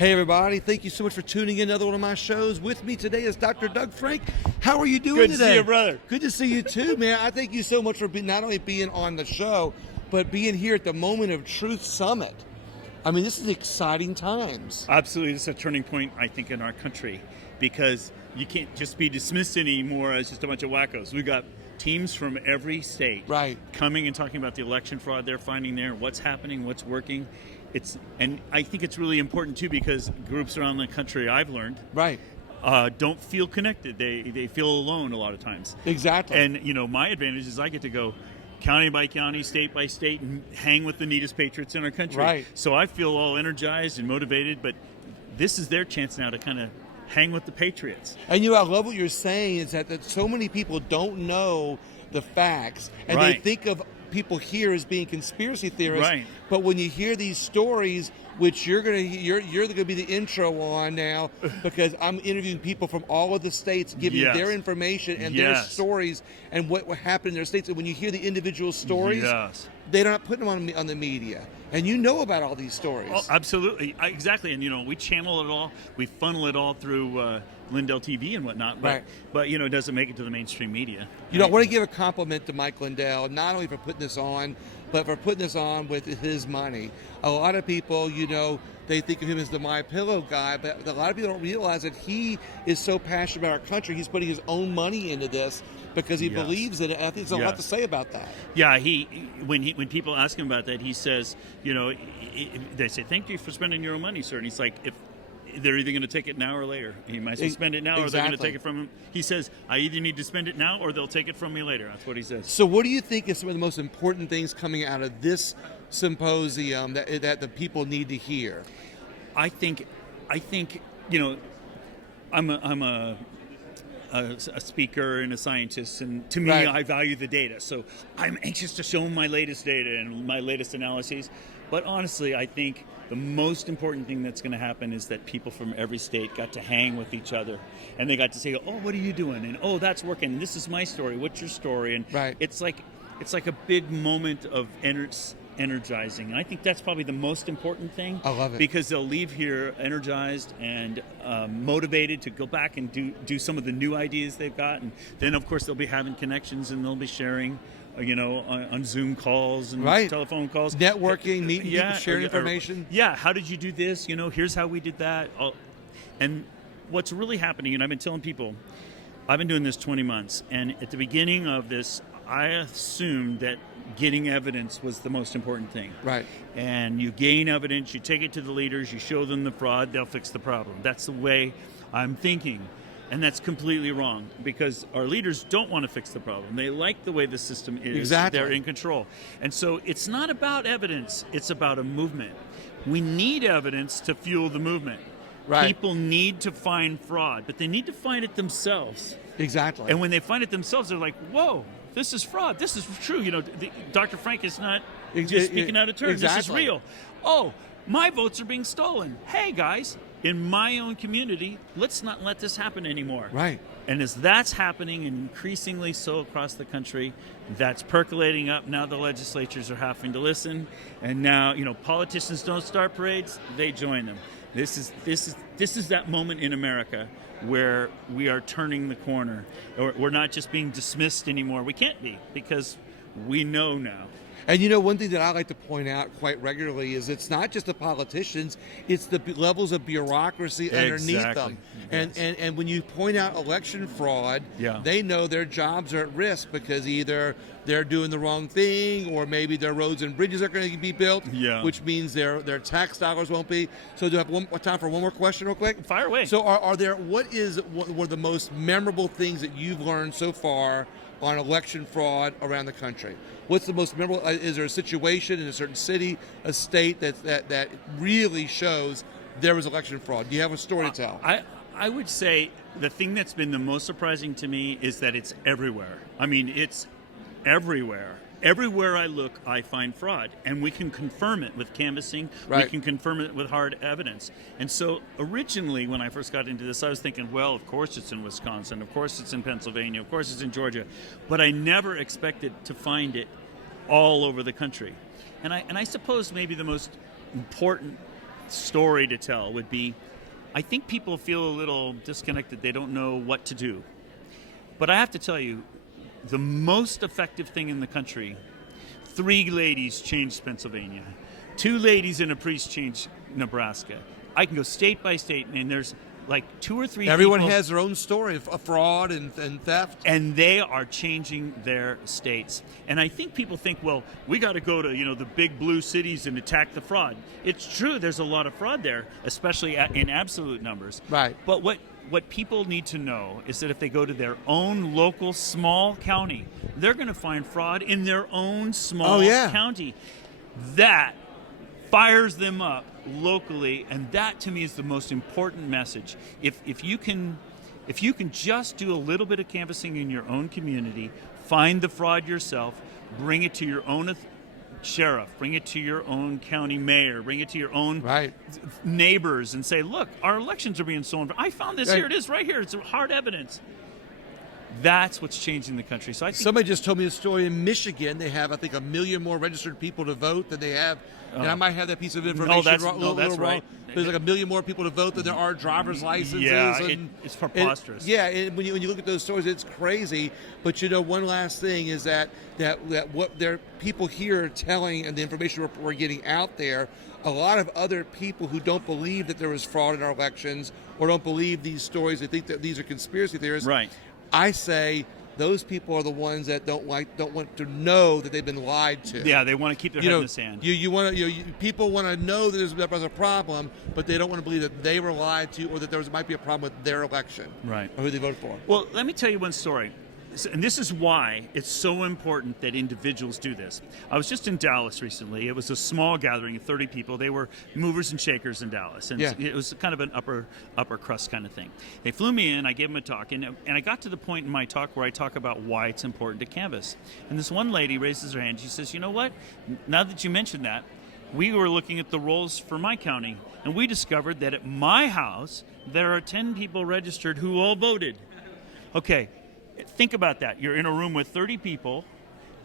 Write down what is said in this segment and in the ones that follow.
Hey everybody, thank you so much for tuning in to another one of my shows. With me today is Dr. Doug Frank. How are you doing today? Good to see you, brother. Good to see you too, man. I thank you so much for not only being on the show, but being here at the Moment of Truth Summit. I mean, this is exciting times. Absolutely. This is a turning point, I think, in our country, because you can't just be dismissed anymore as just a bunch of wackos. We've got teams from every state coming and talking about the election fraud they're finding there, what's happening, what's working. And I think it's really important, too, because groups around the country, I've learned, don't feel connected. They feel alone a lot of times. Exactly. And, you know, my advantage is I get to go county by county, state by state, and hang with the neatest patriots in our country. Right. So I feel all energized and motivated, but this is their chance now to kind of hang with the patriots. And I love what you're saying is that so many people don't know the facts, and they think of people here as being conspiracy theorists. Right. But when you hear these stories, which you're gonna be the intro on now, because I'm interviewing people from all of the states, giving their information and their stories and what happened in their states. And when you hear the individual stories, they're not putting them on the media. And you know about all these stories. Oh, absolutely. Exactly. And, we channel it all. We funnel it all through Lindell TV and whatnot. But, it doesn't make it to the mainstream media. I want to give a compliment to Mike Lindell, not only for putting this on, but for putting this on with his money. A lot of people, they think of him as the My Pillow guy, but a lot of people don't realize that he is so passionate about our country. He's putting his own money into this because he believes in it. And I think there's a lot to say about that. Yeah, when people ask him about that, he says, they say, "Thank you for spending your own money, sir." And he's like, if they're either going to take it now or later. He might as well spend it now or they're going to take it from him. He says, I either need to spend it now or they'll take it from me later. That's what he says. So what do you think is some of the most important things coming out of this symposium that the people need to hear? I think, I'm a speaker and a scientist, and to me, I value the data. So I'm anxious to show them my latest data and my latest analyses. But honestly, I think the most important thing that's going to happen is that people from every state got to hang with each other, and they got to say, "Oh, what are you doing?" and "Oh, that's working. This is my story. What's your story?" And it's like a big moment of energizing, and I think that's probably the most important thing. I love it because they'll leave here energized and motivated to go back and do some of the new ideas they've got, and then of course they'll be having connections and they'll be sharing. On Zoom calls and telephone calls. Networking, meeting people, sharing information. How did you do this? Here's how we did that. And what's really happening, and I've been telling people, I've been doing this 20 months, and at the beginning of this, I assumed that getting evidence was the most important thing. Right. And you gain evidence, you take it to the leaders, you show them the fraud, they'll fix the problem. That's the way I'm thinking. And that's completely wrong, because our leaders don't want to fix the problem. They like the way the system is. Exactly. They're in control. And so it's not about evidence, it's about a movement. We need evidence to fuel the movement. Right. People need to find fraud, but they need to find it themselves. Exactly. And when they find it themselves, they're like, whoa, this is fraud. This is true. Dr. Frank is not just speaking out of turn. Exactly. This is real. Oh, my votes are being stolen. Hey, guys. In my own community, let's not let this happen anymore. Right. And as that's happening, and increasingly so across the country, that's percolating up. Now the legislatures are having to listen, and now politicians don't start parades; they join them. This is that moment in America where we are turning the corner. We're not just being dismissed anymore. We can't be, because we know now. And one thing that I like to point out quite regularly is it's not just the politicians, it's the levels of bureaucracy underneath them. Yes. And when you point out election fraud, they know their jobs are at risk because either they're doing the wrong thing, or maybe their roads and bridges are going to be built, which means their tax dollars won't be. So do you have time for one more question real quick? Fire away. So what is one of the most memorable things that you've learned so far on election fraud around the country? What's the most memorable? Is there a situation in a certain city, a state that really shows there was election fraud? Do you have a story to tell? I would say the thing that's been the most surprising to me is that it's everywhere. I mean, it's everywhere. Everywhere I look, I find fraud, and we can confirm it with canvassing. Right. We can confirm it with hard evidence. And so originally, when I first got into this, I was thinking, well, of course it's in Wisconsin, of course it's in Pennsylvania, of course it's in Georgia, but I never expected to find it all over the country. And I suppose maybe the most important story to tell would be, I think people feel a little disconnected. They don't know what to do. But I have to tell you, the most effective thing in the country, 3 ladies changed Pennsylvania. 2 ladies and a priest changed Nebraska. I can go state by state, and there's like 2 or 3 Everyone people, has their own story of fraud and theft. and they are changing their states. And I think people think, well, we got to go to the big blue cities and attack the fraud. It's true, there's a lot of fraud there, especially in absolute numbers. Right. But what people need to know is that if they go to their own local small county, they're going to find fraud in their own small county. That fires them up locally, and that to me is the most important message. If you can just do a little bit of canvassing in your own community, find the fraud yourself, bring it to your own sheriff, bring it to your own county mayor, bring it to your own neighbors, and say, look, our elections are being stolen. I found this here. It is right here. It's hard evidence. That's what's changing the country. So I think somebody just told me a story in Michigan. They have, I think, 1 million more registered people to vote than they have. And I might have that piece of information that's wrong. right. There's like 1 million more people to vote than there are driver's licenses. Yeah, and it's preposterous. And when you look at those stories, it's crazy. But one last thing is that what their people here are telling, and the information we're getting out there, a lot of other people who don't believe that there was fraud in our elections or don't believe these stories, they think that these are conspiracy theories. Right. I say those people are the ones that don't want to know that they've been lied to. Yeah, they want to keep their head in the sand. People want to know that there's a problem, but they don't want to believe that they were lied to, or that might be a problem with their election, right, or who they voted for. Well, let me tell you one story. And this is why it's so important that individuals do this. I was just in Dallas recently. It was a small gathering of 30 people. They were movers and shakers in Dallas. And it was kind of an upper crust kind of thing. They flew me in. I gave them a talk. And I got to the point in my talk where I talk about why it's important to canvass. And this one lady raises her hand. She says, you know what? Now that you mentioned that, we were looking at the rolls for my county. And we discovered that at my house, there are 10 people registered who all voted. Okay. Think about that. You're in a room with 30 people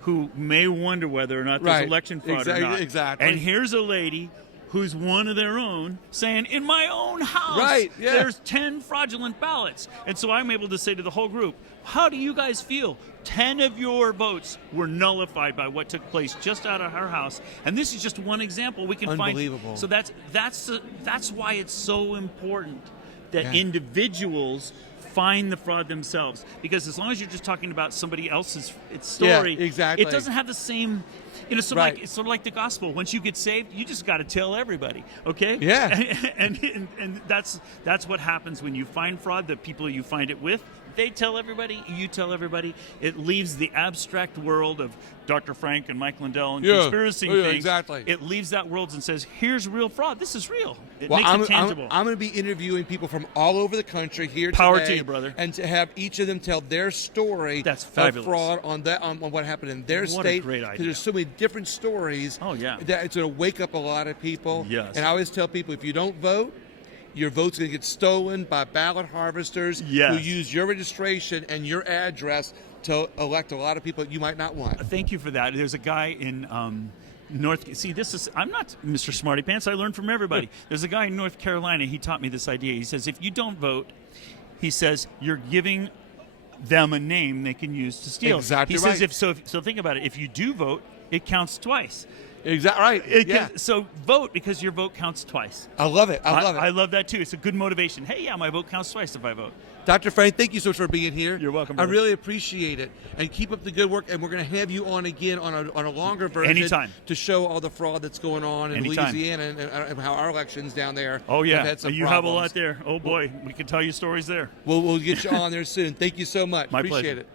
who may wonder whether or not there's election fraud or not. Exactly. And here's a lady who's one of their own saying, in my own house, there's 10 fraudulent ballots. And so I'm able to say to the whole group, how do you guys feel? 10 of your votes were nullified by what took place just out of our house. And this is just one example. We can Unbelievable. So that's why it's so important that individuals find the fraud themselves, because as long as you're just talking about somebody else's story, it doesn't have the same. It's sort of like the gospel. Once you get saved, you just got to tell everybody. Okay. Yeah. And that's what happens when you find fraud. The people you find it with, they tell everybody. You tell everybody. It leaves the abstract world of Dr. Frank and Mike Lindell and conspiracy things. Exactly. It leaves that world and says, "Here's real fraud. This is real." It makes it tangible. I'm going to be interviewing people from all over the country here Power today, to you, brother. And to have each of them tell their story of fraud on what happened in their state. What a great idea. Because there's so many different stories. Oh yeah. That it's going to wake up a lot of people. Yes. And I always tell people, if you don't vote, your vote's going to get stolen by ballot harvesters who use your registration and your address to elect a lot of people that you might not want. Thank you for that. There's a guy in I'm not Mr. Smarty Pants. I learned from everybody. There's a guy in North Carolina. He taught me this idea. He says, if you don't vote, he says, you're giving them a name they can use to steal. Exactly. He says, so think about it. If you do vote, it counts twice. Exactly. Right. So vote, because your vote counts twice. I love it. I love it. I love that too. It's a good motivation. Hey, my vote counts twice if I vote. Dr. Frank, thank you so much for being here. You're welcome, brother. brother. I really appreciate it. And keep up the good work. And we're going to have you on again on a longer version. Anytime. To show all the fraud that's going on in Louisiana and how our elections down there have had some you problems. have a lot there. Oh, boy. We can tell you stories there. We'll get you on there soon. Thank you so much. My appreciate pleasure. it.